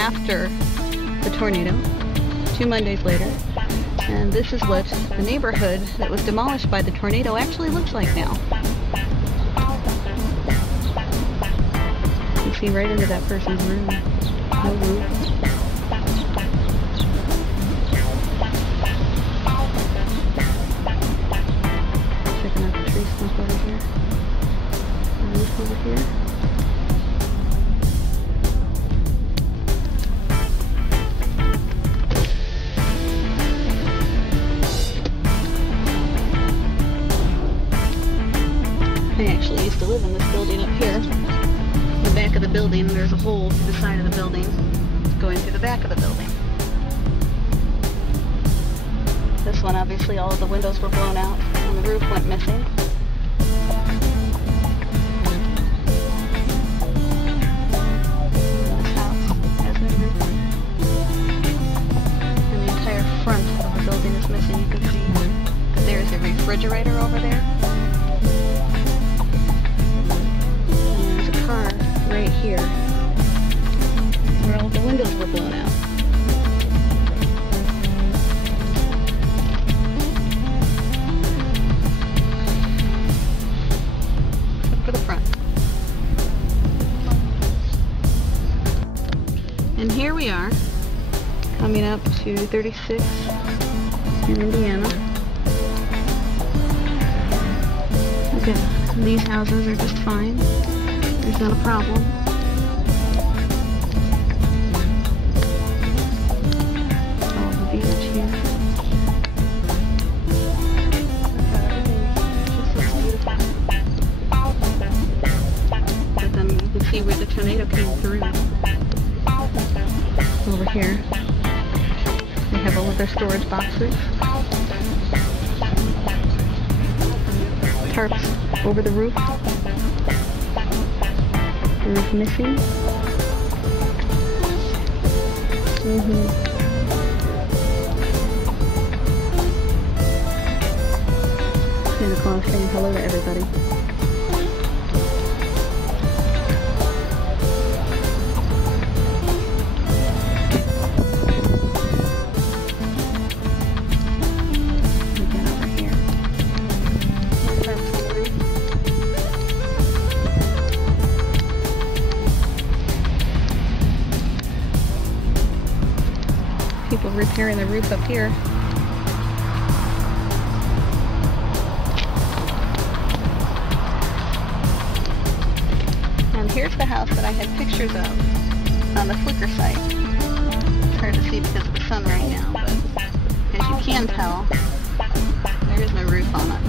after the tornado, 2 Mondays later. And this is what the neighborhood that was demolished by the tornado actually looks like now. You see right into that person's room. No roof. Checking out the tree stump over here. The roof over here. I actually used to live in this building up here. In the back of the building, there's a hole to the side of the building going through the back of the building. This one, obviously, all of the windows were blown out and the roof went missing. This house has no roof. And the entire front of the building is missing. You can see that there's a refrigerator over there. Right here, where all the windows were blown out. Except for the front. And here we are, coming up to 36 in Indiana. Okay, these houses are just fine. There's not a problem. All the beach here. Just looks beautiful. But then you can see where the tornado came through. Over here, they have all of their storage boxes. Tarps over the roof. Roof missing. Santa Claus saying hello to everybody. Again over here. People repairing the roof up here. And here's the house that I had pictures of on the Flickr site. It's hard to see because of the sun right now, but as you can tell, there is no roof on it.